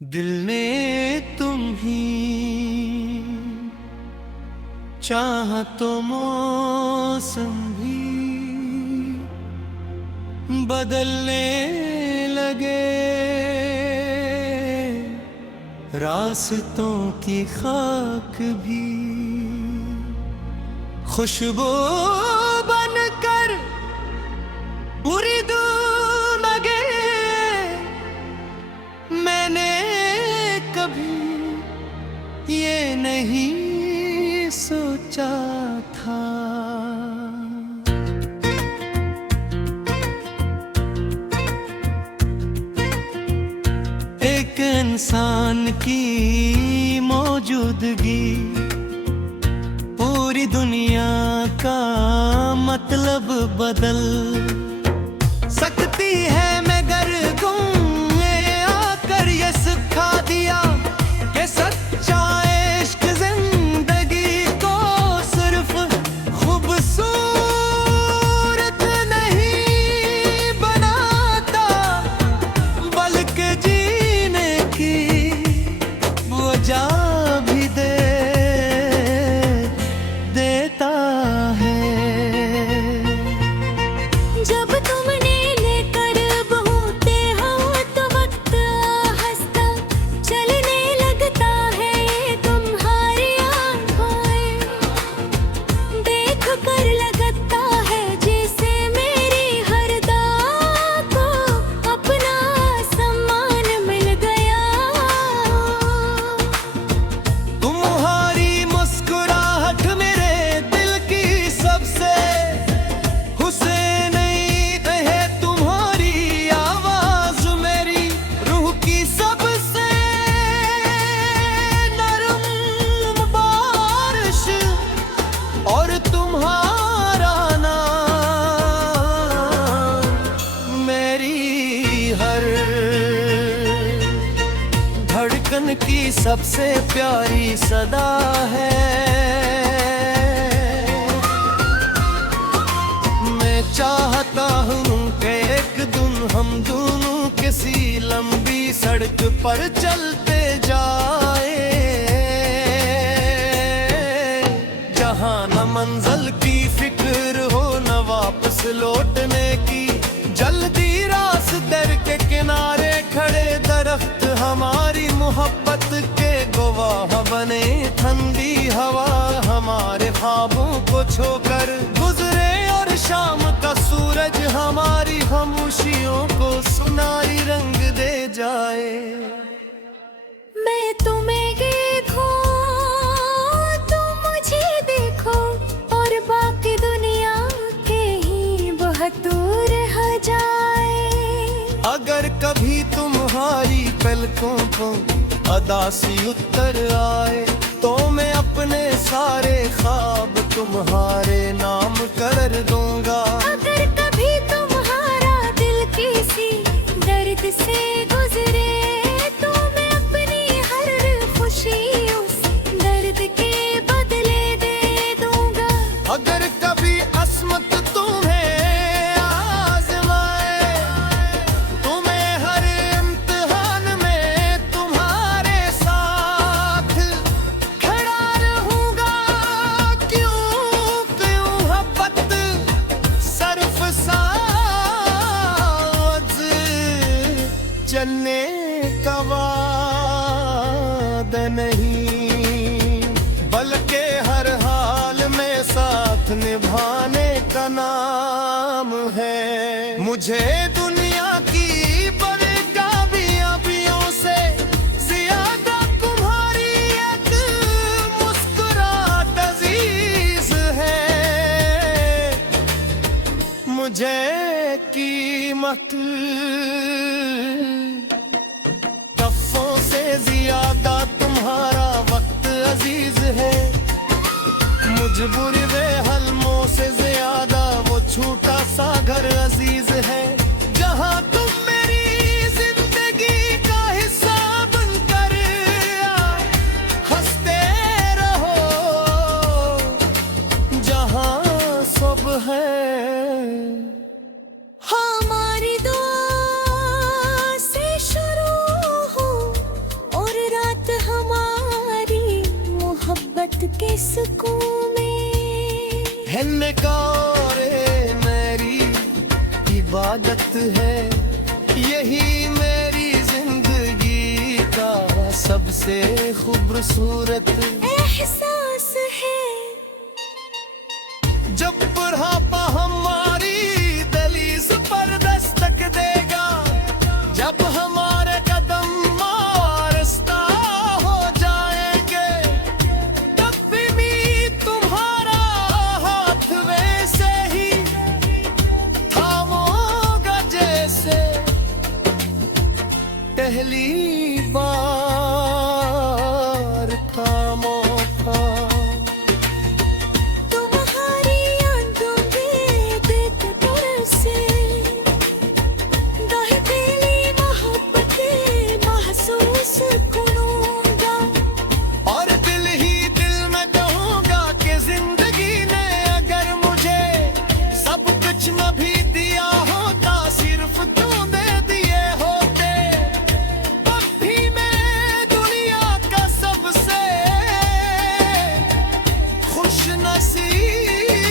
दिल ने तुम ही चाहा तो मौसम भी बदलने लगे, रास्तों की खाक भी खुशबू बनकर पूरी दूर लगे। मैंने कभी ये नहीं सोचा था एक इंसान की मौजूदगी पूरी दुनिया का मतलब बदल सकती है। मगर तुमने आकर ये सिखा दिया कि सच्चा इश्क जिंदगी को सिर्फ खूबसूरत नहीं बनाता, बल्कि जीने की वजह भी देता है। जब तुमने लेकर बहुते हो तो वक्त हंसता चलने लगता है तुम्हारी आंखों, देख कर लगता है जैसे मेरी हर दाग को अपना सम्मान मिल गया। तुम्हारी मुस्कुराहट मेरे दिल की सबसे हुसैन है, तुम्हारी आवाज मेरी रूह की सबसे नरम बारिश, और तुम्हारा नाम मेरी हर धड़कन की सबसे प्यारी सदा है। मैं चाहता हूँ कि एक दिन हम दोनों किसी लंबी सड़क पर चलते जाए, जहाँ न मंजिल की फिक्र हो न वापस लौटने की। जल्दी रास्ते के किनारे खड़े दरख्त हमारी मोहब्बत के गवाह बने, ठंडी हवा हमारे ख्वाबों को छोकर गुजरे, और शाम का सूरज हमारी खामोशियों को सुनहरी रंग दे जाए। मैं तुम्हें देखूं, तुम मुझे देखो, और बाकी दुनिया के ही बहुत दूर हो जाए। अगर कभी तुम्हारी पलकों को अदासी उतर आए, तो मैं अपने सारे ख्वाब तुम्हारे नाम कर दूंगा। अगर कभी तुम्हारा दिल किसी दर्द से गुजरे, तो मैं अपनी हर खुशी उस दर्द के बदले दे दूंगा। अगर कभी अस्मत तुम्हें आज़माए, तुम्हें हर इम्तिहान में तुम्हारे साथ खड़ा रहूंगा। क्यों मोहब्बत सर्फ साज चलने का वादा नहीं, बल्कि हर हाल में साथ निभाने का नाम है। मुझे दुनिया की बड़े कामयाबियों से ज्यादा तुम्हारी एक मुस्कुराहट अजीज है। मुझे कीमत तोहफों से ज्यादा तुम्हारा वक्त अजीज है। मुझे बुरे हलमों से ज्यादा वो छोटा सा घर अजीज है, जहाँ तुम मेरी जिंदगी का हिस्सा बनकर हंसते रहो, जहाँ सब है हमारी दुआ से शुरू हो के सुकून में। है नकारे मेरी इबादत है, यही मेरी जिंदगी का सबसे खूबसूरत एहसास है। जब बुढ़ापा हमारी दहलीज पर दस्तक देगा, जब हमारे कदम आहिस्ता हो जाएंगे, तब भी मैं तुम्हारा हाथ वैसे ही थामूंगा जैसे पहली बार थामा था। तुम्हारी आंखों में देख कर से दाही पहली मोहब्बतें महसूस करूंगा। और दिल ही दिल में कहूंगा कि जिंदगी ने अगर मुझे सब कुछ न भी दिया होता, सिर्फ तू दे दिए होते, तब भी मैं दुनिया का सबसे खुश नसीब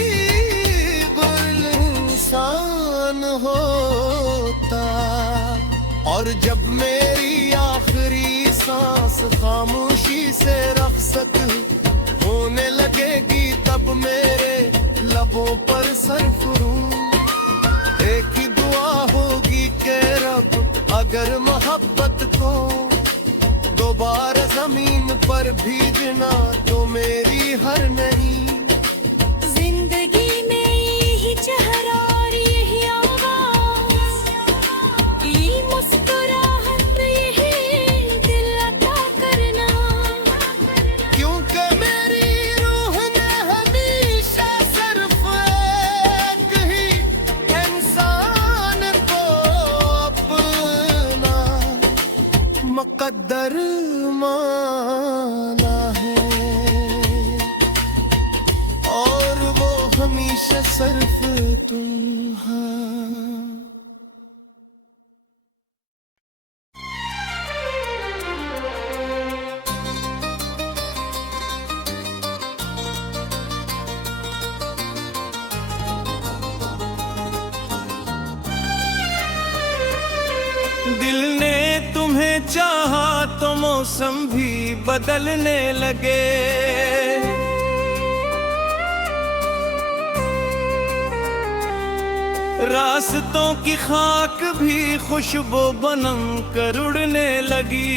इंसान होता। और जब मेरी आखिरी सांस खामोशी से रख्सत होने लगेगी, तब मेरे लबों पर सरफरूं एक ही दुआ होगी कि रब अगर मोहब्बत को दोबारा जमीन पर भेजना तो मेरी हर नहीं। जिंदगी में यही चेहरा और यही आवाज, यही मुस्कुराहट, यही दिल अता करना। क्योंकि मेरी रूह ने हमेशा सिर्फ एक ही इंसान को अपना मुकद्दर माना है, और वो हमेशा सिर्फ तुम हाँ। दिल ने तुम्हें चाहा तो मौसम भी बदलने लगे, रास्तों की खाक भी खुशबू बनम कर उड़ने लगी।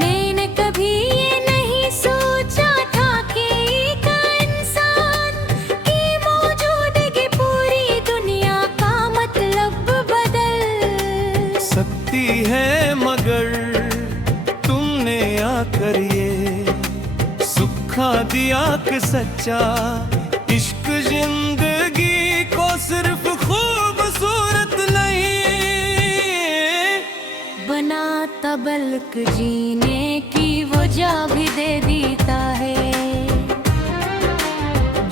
मैंने कभी ये नहीं सोचा था कि एक इंसान की मौजूदगी पूरी दुनिया का मतलब बदल सकती है, मगर तुमने आकर ये सुखा दिया कि सच्चा इश्क जिंदगी को सिर्फ खूबसूरत नहीं बनाता बल्कि जीने की वजह भी दे देता है।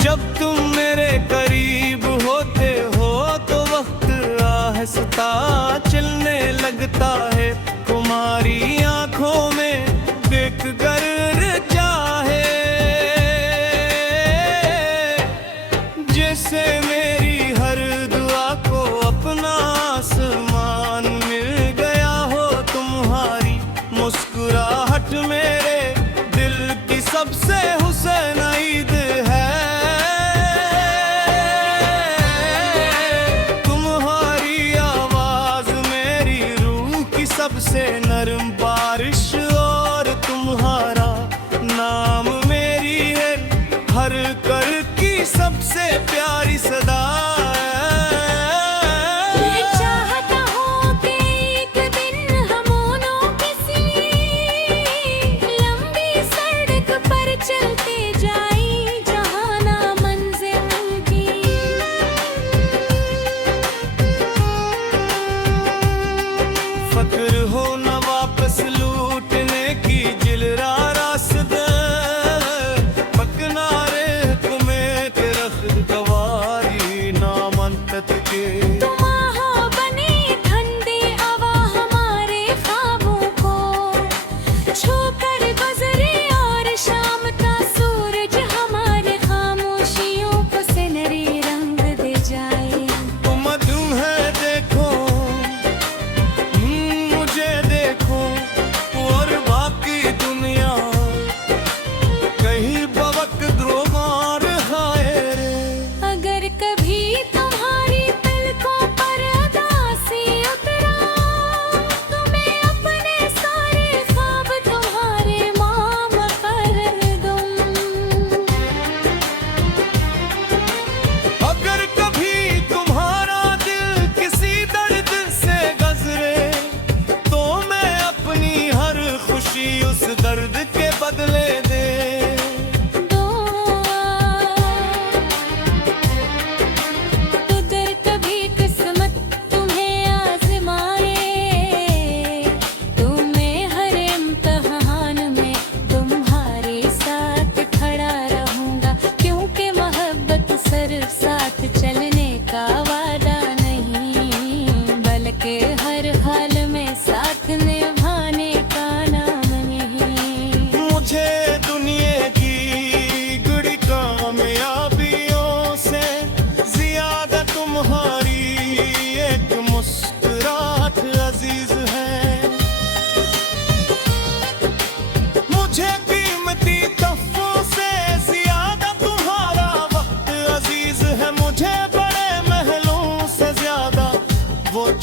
जब तुम मेरे करीब होते हो तो वक्त आहिस्ता चलने लगता है, तुम्हारी आंखों में देख कर चाहे जैसे मेरी हर दुआ को अपना आसमान मिल गया हो। तुम्हारी मुस्कुराहट मेरे दिल की सबसे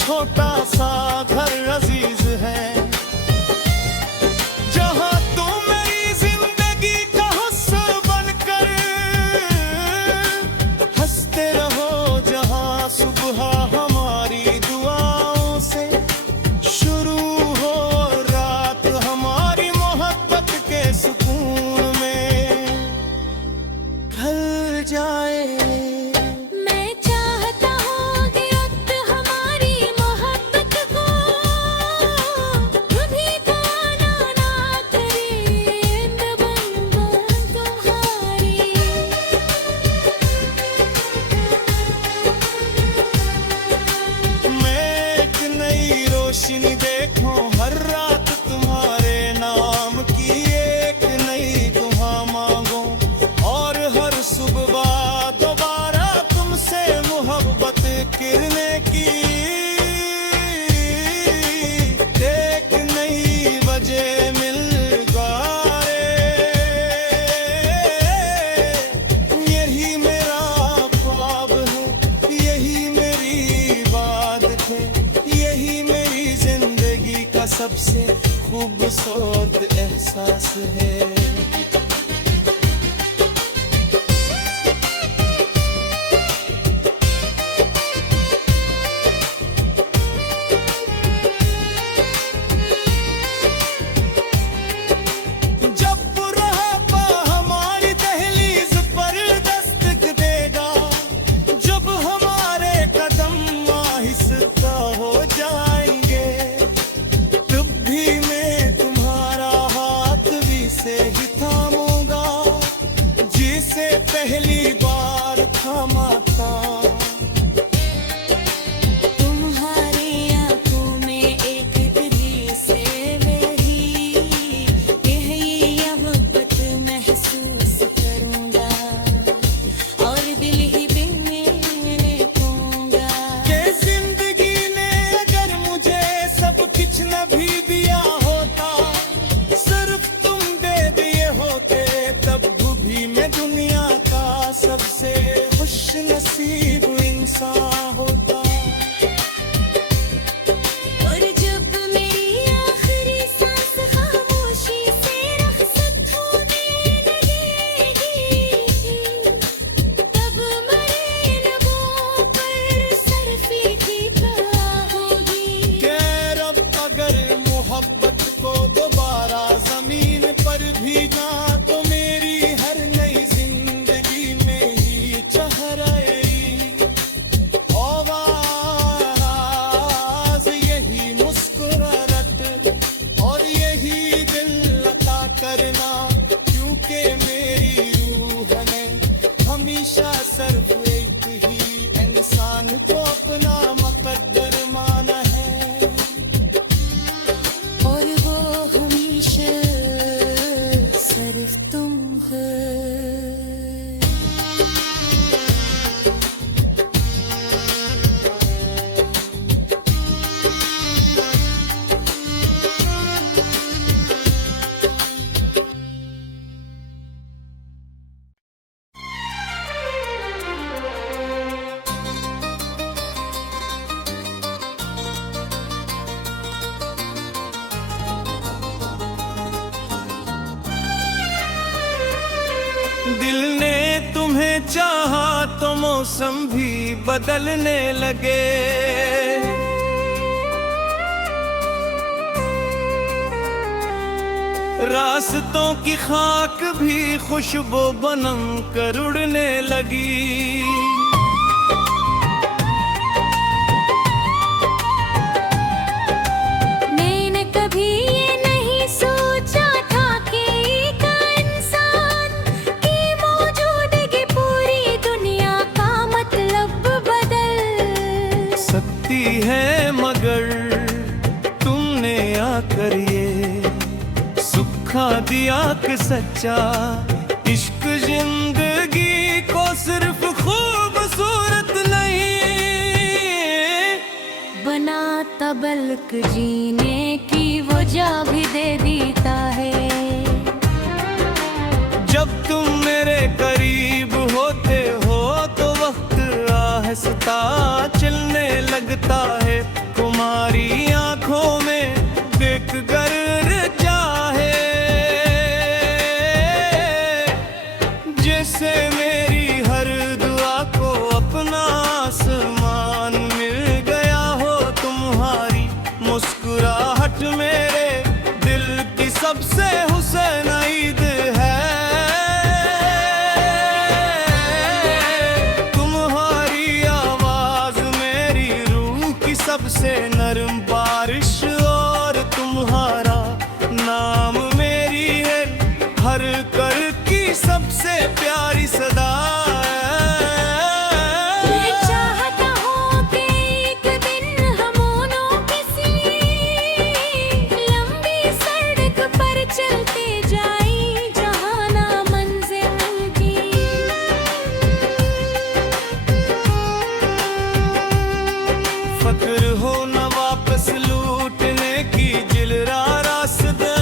छोटा सा घर अजीज है, जहां तुम मेरी जिंदगी का हुस्न बनकर हंसते रहो, जहां सुबह हमारी दुआओं से शुरू हो, रात हमारी मोहब्बत के सुकून में ढल जाए। मैं चाहता हूँ कि वक्त हमारी मोहब्बत को कभी ताना ना करे, न बन तुम्हारी। मैं एक नई रोशनी देखूं हर रात तुम्हारे नाम की, एक नई दुआ मांगो और हर सुबह दोबारा तुमसे मोहब्बत करने की, एक नई वजह मिल गारे। यही मेरा ख्वाब है, यही मेरी इबादत है, यही मेरी जिंदगी का सबसे खूबसूरत एहसास है। जब बुढ़ापा हमारी दहलीज पर दस्तक देगा, जब हमारे कदम आहिस्ता हो जाएंगे, तब भी मैं तुम्हारा हाथ भी से ही थामूंगा, जिसे पहली बार थामा था। तुम्हारी आंखों में एक दिल से वही यही मोहब्बत महसूस करूंगा, और दिल ही दिल में खोऊंगा। कि जिंदगी ने अगर मुझे सब कुछ न भी दिया होता, सिर्फ तुम दे दिए होते, तब भी मैं दुनिया का सबसे खुश नसीब इंसान होता। और जब मेरी आखिरी सांस खामोशी से रुखसत होने लगेगी, तब मरे लबों पर सरफी होगी। कि रब अगर मोहब्बत को दोबारा जमीन पर भीगा, तो मेरी हर नई जिंदगी में ही चेहरे आवाज, यही मुस्कुराहट और यही दिल अता करना, क्योंकि मेरी रूह ने हमेशा सिर्फ एक ही इंसान को अपना मुकद्दर माना है, और वो हमेशा सिर्फ तुम हो। दिल ने तुम्हें चाहा तो मौसम भी बदलने लगे, रास्तों की खाक भी खुशबू बनम कर उड़ने लगी। मैंने कभी ये नहीं सोचा था कि एक इंसान की मौजूदगी पूरी दुनिया का मतलब बदल सकती है, मगर तुमने आकर ये सुखा दिया कि सच्चा इश्क जिंदगी को सिर्फ खूबसूरत नहीं बनाता, बल्कि जीने की वजह भी दे देता है। जब तुम मेरे करीब होते हो तो वक्त आहिस्ता चलने लगता है, सबसे नरम बारिश और तुम्हारा नाम मेरी है हर कर की सबसे प्यारी सदा मैं चाहता हूँ कि एक दिन हम दोनों किसी लंबी सड़क पर चलते जाएं जहाँ ना मंजिल की फक्र हो न वापस लूटने की जिलरा रास्ते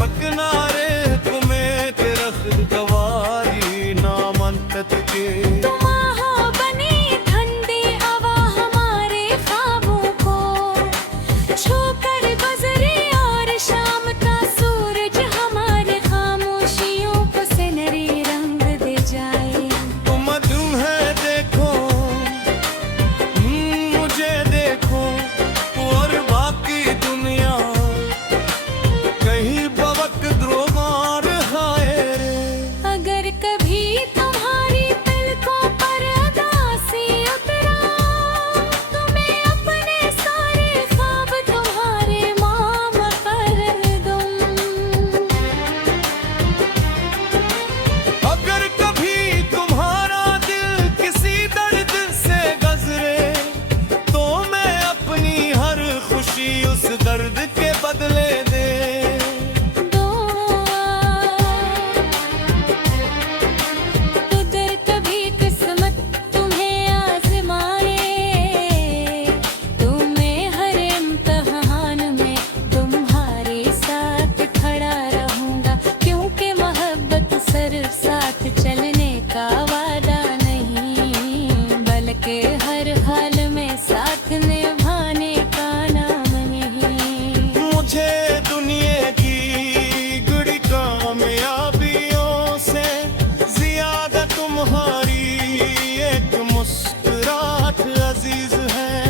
पकनारे तुम्हें रख गवारी नामंतत के तुम हो बने ठंडी हवा हमारे ख्वाबों को छू कर गुजरे और शाम का सूरज हमारे खामोशियों को सुनहरे रंग दे जाए तुम तुम्हें देखो मुझे देखो और बाकी दुनिया कहीं बवक द्रोमार हाय रे अगर कभी तुम्हारी पलकों पर उदासी उतरा तो मैं अपने सारे ख्वाब तुम्हारे माम कर दूं अगर कभी तुम्हारा दिल किसी दर्द से गजरे तो मैं अपनी हर खुशी उस दर्द के बदले दे उधर कभी किस्मत तुम्हें आजमाए तो मैं हर इम्तिहान में तुम्हारे साथ खड़ा रहूंगा क्योंकि मोहब्बत सिर्फ साथ चलने का वादा नहीं बल्कि हर हाल में साथ निभाने का नाम नहीं मुझे दुनिया की गुड़ी कामयाबियों से ज्यादा तुम्हारी एक मुस्कुराहट अजीज है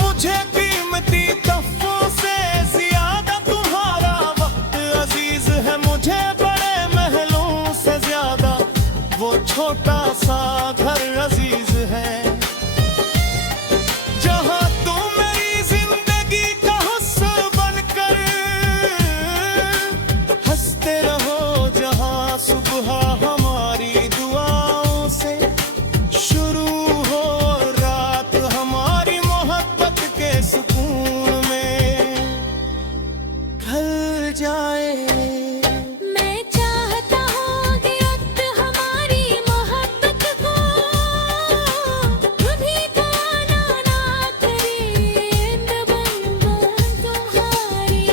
मुझे कीमती तोहफों से ज्यादा तुम्हारा वक्त अजीज है मुझे बड़े महलों से ज्यादा वो छोटा सा घर अजीज है जहाँ तुम मेरी जिंदगी का हुस्न बनकर हंसते रहो जहाँ सुबह हमारी दुआओं से शुरू हो रात हमारी मोहब्बत के सुकून में ढल जाए मैं चाहता हूँ कि वक्त हमारी मोहब्बत को कभी गाना ना करे दबन तुम्हारी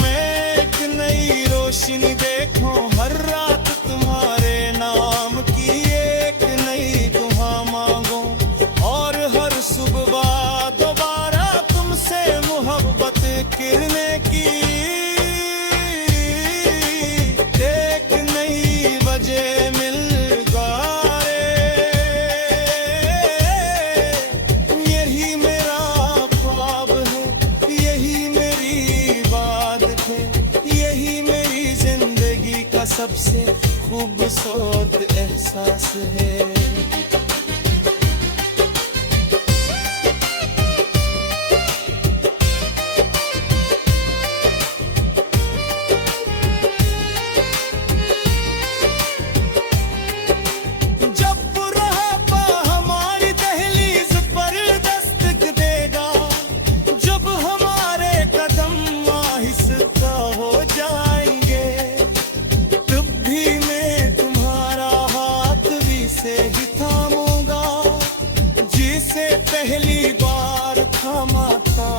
मैं एक नई रोशनी देखूं हर रात तुम्हारे नाम की एक नई दुआ मांगो और हर सुबह दोबारा तुमसे मोहब्बत करने की एक नई वजह मिल गारे यही मेरा ख्वाब है यही मेरी बात है यही मेरी जिंदगी का सबसे खूबसूरत एहसास है जब बुढ़ापा हमारी दहलीज पर दस्तक देगा जब हमारे कदम आहिस्ता हो जाएंगे तब भी मैं तुम्हारा हाथ भी से ही थामूंगा जिसे पहली बार थामा था